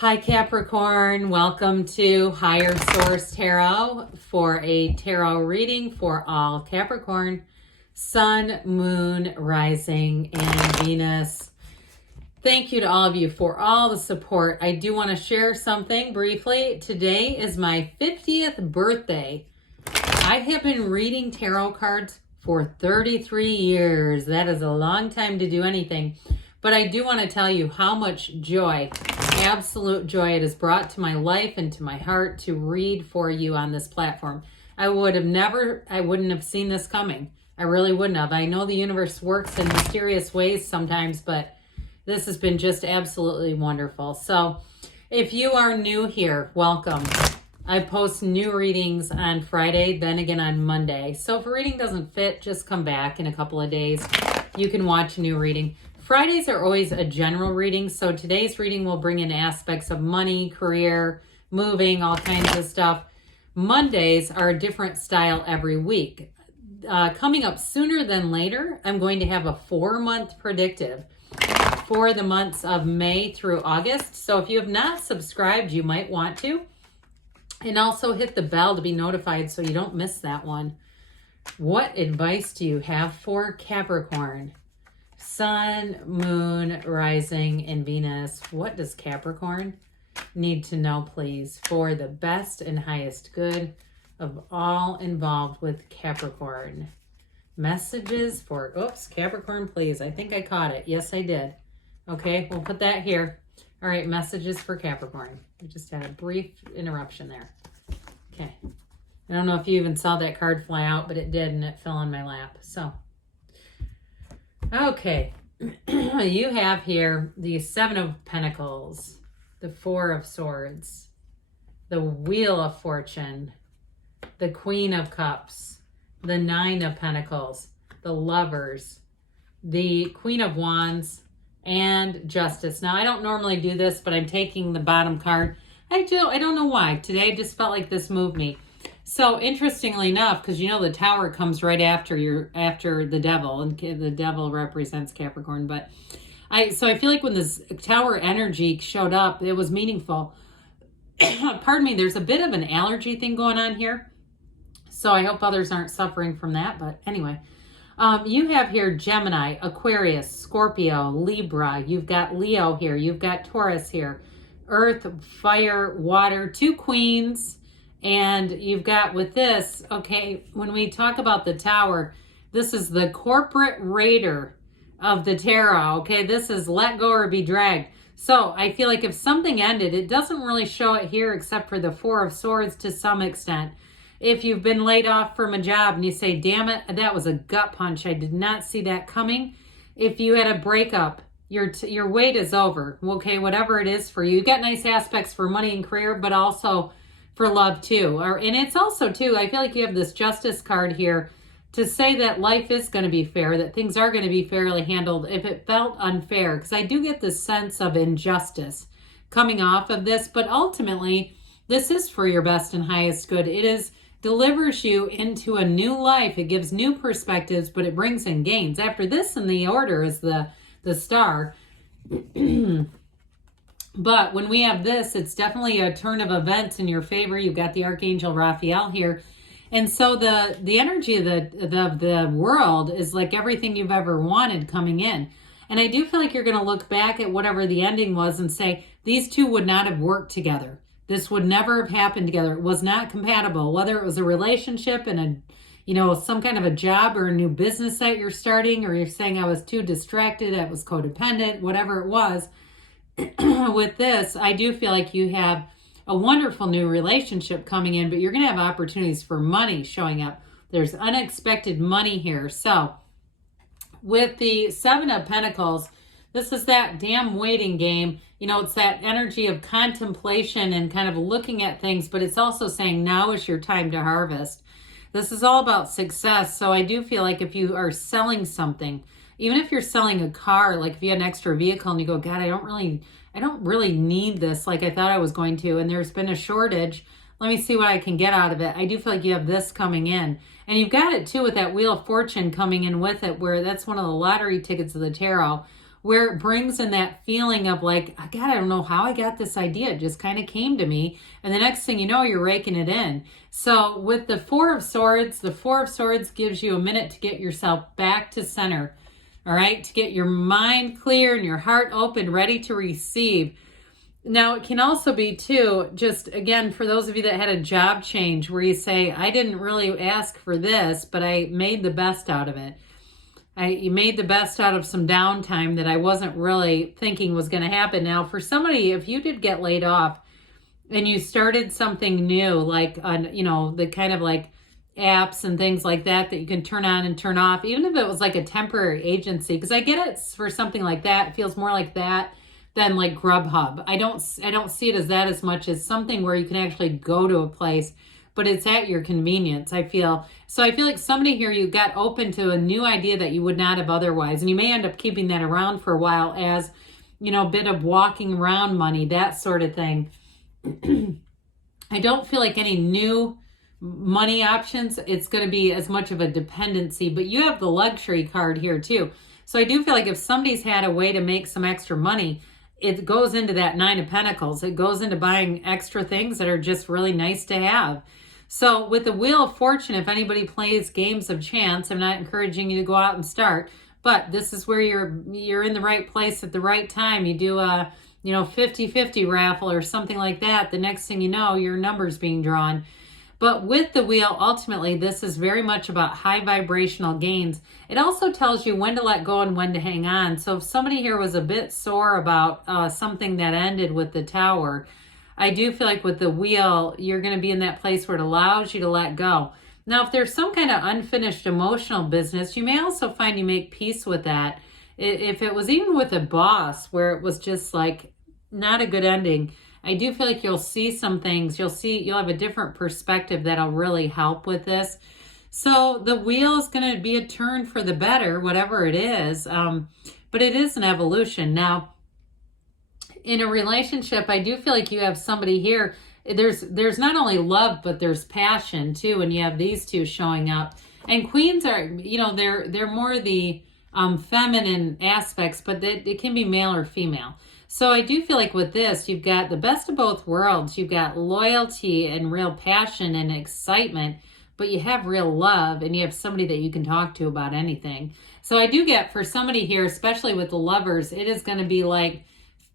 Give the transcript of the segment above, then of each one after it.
Hi Capricorn, welcome to Higher Source Tarot for a tarot reading for all Capricorn, Sun, Moon, Rising, and Venus. Thank you to all of you for all the support. I do want to share something briefly. Today is my 50th birthday. I have been reading tarot cards for 33 years. That is a long time to do anything. But I do want to tell you how much joy, absolute joy it has brought to my life and to my heart to read for you on this platform. I wouldn't have seen this coming. I really wouldn't have. I know the universe works in mysterious ways sometimes, but this has been just absolutely wonderful. So if you are new here, welcome. I post new readings on Friday, then again on Monday. So if a reading doesn't fit, just come back in a couple of days. You can watch a new reading. Fridays are always a general reading, so today's reading will bring in aspects of money, career, moving, all kinds of stuff. Mondays are a different style every week. Coming up sooner than later, I'm going to have a 4-month predictive for the months of May through August. So if you have not subscribed, you might want to. And also hit the bell to be notified so you don't miss that one. What advice do you have for Capricorn? Sun, Moon, Rising, and Venus. What does Capricorn need to know, please, for the best and highest good of all involved with Capricorn? Messages for, Capricorn, please. I think I caught it. Yes, I did. Okay, we'll put that here. All right, messages for Capricorn. We just had a brief interruption there. Okay. I don't know if you even saw that card fly out, but it did, and it fell on my lap. So, okay. You have here the 7 of Pentacles, the 4 of Swords, the Wheel of Fortune, the Queen of Cups, the 9 of Pentacles, the Lovers, the Queen of Wands, and Justice. Now, I don't normally do this, but I'm taking the bottom card. I don't know why. Today, I just felt like this moved me. So, interestingly enough, because you know the Tower comes right after the Devil, and the Devil represents Capricorn. But I feel like when this Tower energy showed up, it was meaningful. Pardon me. There's a bit of an allergy thing going on here, so I hope others aren't suffering from that. But anyway. You have here Gemini, Aquarius, Scorpio, Libra. You've got Leo here. You've got Taurus here. Earth, fire, water, 2 queens. And you've got with this, okay, when we talk about the Tower, this is the corporate raider of the tarot. Okay, this is let go or be dragged. So I feel like if something ended, it doesn't really show it here except for the 4 of Swords to some extent. If you've been laid off from a job and you say, damn it, that was a gut punch. I did not see that coming. If you had a breakup, your wait is over. Okay, whatever it is for you. You've got nice aspects for money and career, but also for love too. And it's also too, I feel like you have this Justice card here to say that life is going to be fair, that things are going to be fairly handled if it felt unfair. Because I do get this sense of injustice coming off of this, but ultimately, this is for your best and highest good. It delivers you into a new life. It gives new perspectives, but it brings in gains. After this in the order is the Star. But when we have this, it's definitely a turn of events in your favor. You've got the Archangel Raphael here. And so the energy of the world is like everything you've ever wanted coming in. And I do feel like you're going to look back at whatever the ending was and say, these two would not have worked together. This would never have happened together. It was not compatible, whether it was a relationship and some kind of a job or a new business that you're starting, or you're saying I was too distracted, I was codependent, whatever it was. With this, I do feel like you have a wonderful new relationship coming in, but you're going to have opportunities for money showing up. There's unexpected money here. So with the 7 of Pentacles, this is that damn waiting game. It's that energy of contemplation and kind of looking at things, but it's also saying now is your time to harvest. This is all about success. So I do feel like if you are selling something, even if you're selling a car, like if you had an extra vehicle and you go, God, I don't really need this like I thought I was going to, and there's been a shortage, let me see what I can get out of it. I do feel like you have this coming in. And you've got it too with that Wheel of Fortune coming in with it, where that's one of the lottery tickets of the tarot, where it brings in that feeling of like, God, I don't know how I got this idea. It just kind of came to me. And the next thing you know, you're raking it in. So with the Four of Swords, the Four of Swords gives you a minute to get yourself back to center. All right, to get your mind clear and your heart open, ready to receive. Now, it can also be, too, just, again, for those of you that had a job change where you say, I didn't really ask for this, but I made the best out of it. You made the best out of some downtime that I wasn't really thinking was going to happen. Now, for somebody, if you did get laid off and you started something new, like, the kind of like apps and things like that you can turn on and turn off, even if it was like a temporary agency, because I get it for something like that. It feels more like that than like Grubhub. I don't see it as that as much as something where you can actually go to a place, but it's at your convenience, I feel. So I feel like somebody here, you got open to a new idea that you would not have otherwise. And you may end up keeping that around for a while as, a bit of walking around money, that sort of thing. I don't feel like any new money options, it's going to be as much of a dependency, but you have the luxury card here too. So I do feel like if somebody's had a way to make some extra money, it goes into that Nine of Pentacles. It goes into buying extra things that are just really nice to have. So with the Wheel of Fortune, if anybody plays games of chance, I'm not encouraging you to go out and start, but this is where you're in the right place at the right time. You do a 50-50 raffle or something like that. The next thing you know, your number's being drawn. But with the wheel, ultimately, this is very much about high vibrational gains. It also tells you when to let go and when to hang on. So if somebody here was a bit sore about something that ended with the Tower, I do feel like with the wheel, you're going to be in that place where it allows you to let go. Now, if there's some kind of unfinished emotional business, you may also find you make peace with that. If it was even with a boss where it was just like not a good ending, I do feel like you'll see some things. You'll have a different perspective that'll really help with this. So the wheel is going to be a turn for the better, whatever it is. But it is an evolution. Now, in a relationship, I do feel like you have somebody here. There's not only love, but there's passion too. And you have these two showing up. And queens are, they're more the feminine aspects, but it can be male or female. So I do feel like with this, you've got the best of both worlds. You've got loyalty and real passion and excitement, but you have real love and you have somebody that you can talk to about anything. So I do get for somebody here, especially with the lovers, it is going to be like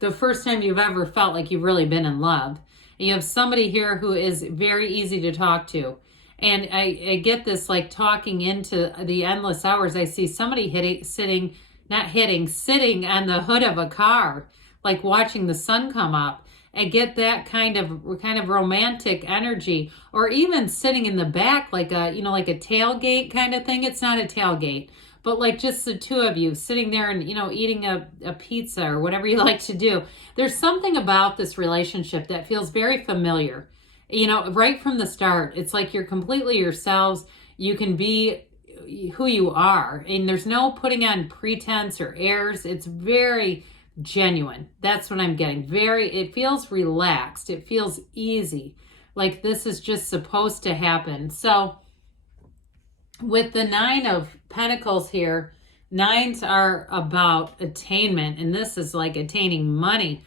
the first time you've ever felt like you've really been in love. And you have somebody here who is very easy to talk to. And I get this like talking into the endless hours. I see somebody sitting on the hood of a car, like watching the sun come up. I get that kind of romantic energy, or even sitting in the back, like a tailgate kind of thing. It's not a tailgate, but like just the two of you sitting there and, eating a pizza or whatever you like to do. There's something about this relationship that feels very familiar. Right from the start, it's like you're completely yourselves. You can be who you are, and there's no putting on pretense or airs. It's very genuine. That's what I'm getting. It feels relaxed. It feels easy. Like this is just supposed to happen. So with the Nine of Pentacles here, nines are about attainment, and this is like attaining money.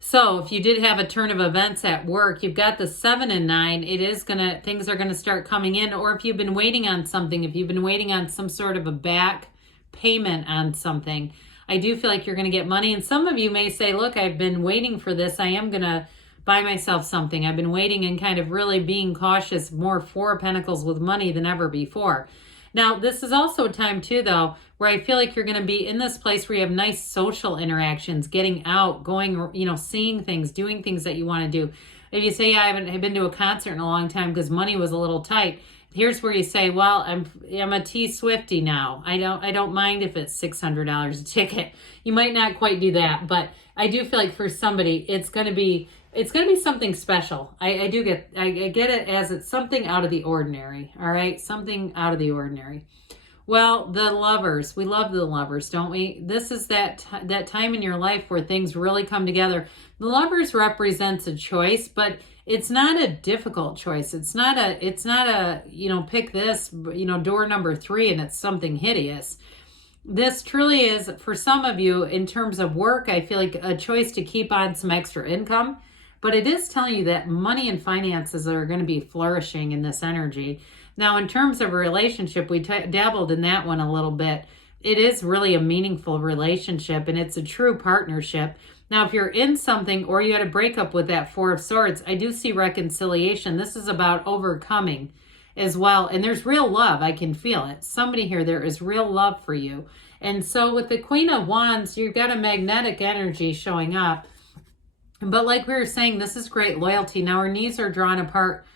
So if you did have a turn of events at work, you've got the 7 and 9. Things are gonna start coming in. Or if you've been waiting on something, if you've been waiting on some sort of a back payment on something, I do feel like you're gonna get money. And some of you may say, look, I've been waiting for this. I am gonna buy myself something. I've been waiting and kind of really being cautious, more 4 of Pentacles with money than ever before. Now, this is also a time too, though, where I feel like you're going to be in this place where you have nice social interactions, getting out, going, seeing things, doing things that you want to do. If you say, yeah, I haven't been to a concert in a long time because money was a little tight, here's where you say, well, I'm a T-Swiftie now. I don't mind if it's $600 a ticket. You might not quite do that, but I do feel like for somebody, it's going to be something special. I get it as it's something out of the ordinary. All right. Something out of the ordinary. Well, the lovers, we love the lovers, don't we? This is that time in your life where things really come together. The lovers represents a choice, but it's not a difficult choice. It's not a, pick this, door number 3 and it's something hideous. this truly is, for some of you, in terms of work, I feel like a choice to keep on some extra income. But it is telling you that money and finances are going to be flourishing in this energy. Now, in terms of a relationship, we dabbled in that one a little bit. It is really a meaningful relationship, and it's a true partnership. Now, if you're in something or you had a breakup with that Four of Swords, I do see reconciliation. This is about overcoming as well. And there's real love. I can feel it. Somebody here, there is real love for you. And so with the Queen of Wands, you've got a magnetic energy showing up. But like we were saying, this is great loyalty. Now our knees are drawn apart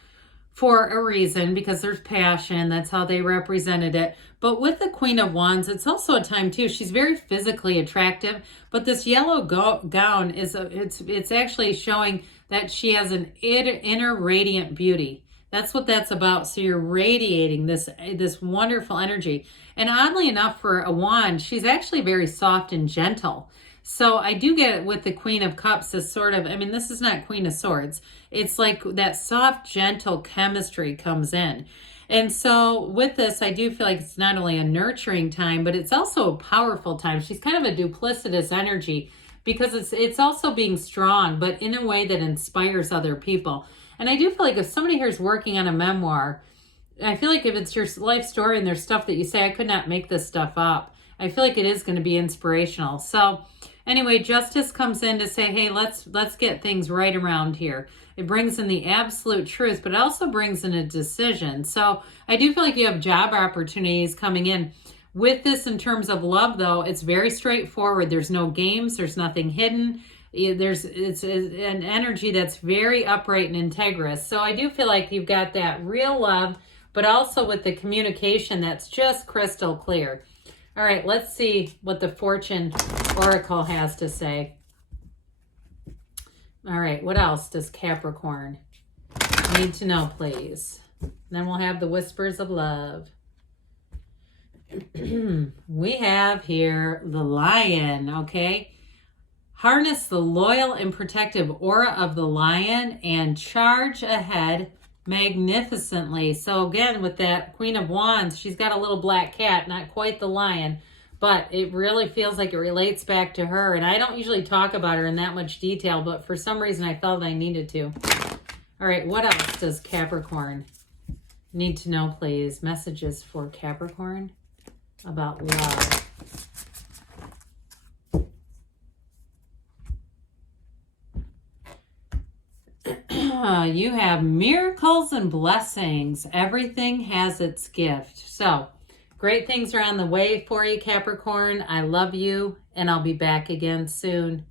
for a reason because there's passion. That's how they represented it. But with the Queen of Wands, it's also a time too. She's very physically attractive, but this yellow gown is it's actually showing that she has an inner radiant beauty. That's what that's about. So you're radiating this wonderful energy. And oddly enough, for a wand, she's actually very soft and gentle. So I do get it with the Queen of Cups as sort of, I mean, this is not Queen of Swords. It's like that soft, gentle chemistry comes in. And so with this, I do feel like it's not only a nurturing time, but it's also a powerful time. She's kind of a duplicitous energy because it's also being strong, but in a way that inspires other people. And I do feel like if somebody here is working on a memoir, I feel like if it's your life story and there's stuff that you say, I could not make this stuff up, I feel like it is going to be inspirational. So anyway, justice comes in to say, hey, let's get things right around here. It brings in the absolute truth, but it also brings in a decision. So I do feel like you have job opportunities coming in. With this in terms of love, though, it's very straightforward. There's no games. There's nothing hidden. It's an energy that's very upright and integrous. So I do feel like you've got that real love, but also with the communication that's just crystal clear. All right, let's see what the Fortune Oracle has to say. All right, what else does Capricorn need to know, please? And then we'll have the Whispers of Love. We have here the Lion, okay? Harness the loyal and protective aura of the Lion and charge ahead magnificently. So again, with that Queen of Wands, she's got a little black cat, not quite the lion, but it really feels like it relates back to her. And I don't usually talk about her in that much detail, but for some reason I felt I needed to. All right, what else does Capricorn need to know, please? Messages for Capricorn about love. You have miracles and blessings. Everything has its gift. So, great things are on the way for you, Capricorn. I love you, and I'll be back again soon.